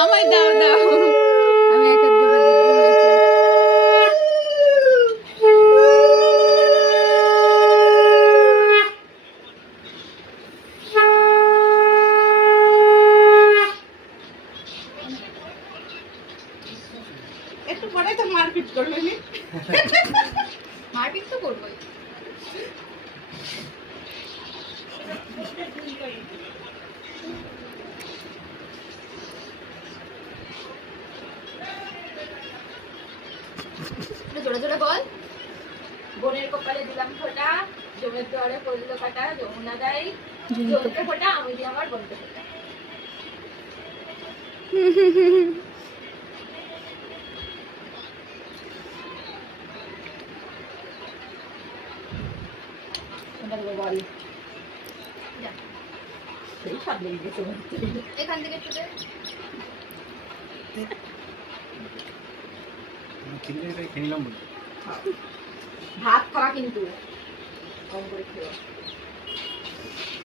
আমায় দাও দাও, আমি এক হাত দিয়ে একটু পরে তো মারপিট করবে নি? মারপিট তো করবোই। জোরে জোরে বল। বোনের কপালে দিলাম ফোঁটা, জমের দুয়ারে পড়লো কাটা, যমুনা দেয় জমতে ফোঁটা, আমি দিয়ে আমার বোনকে ফোঁটা। বল সেই সব লেগে গেছে এখান থেকে একটু দে। ভাত খাওয়া কিন্তু কম করে খেয়ে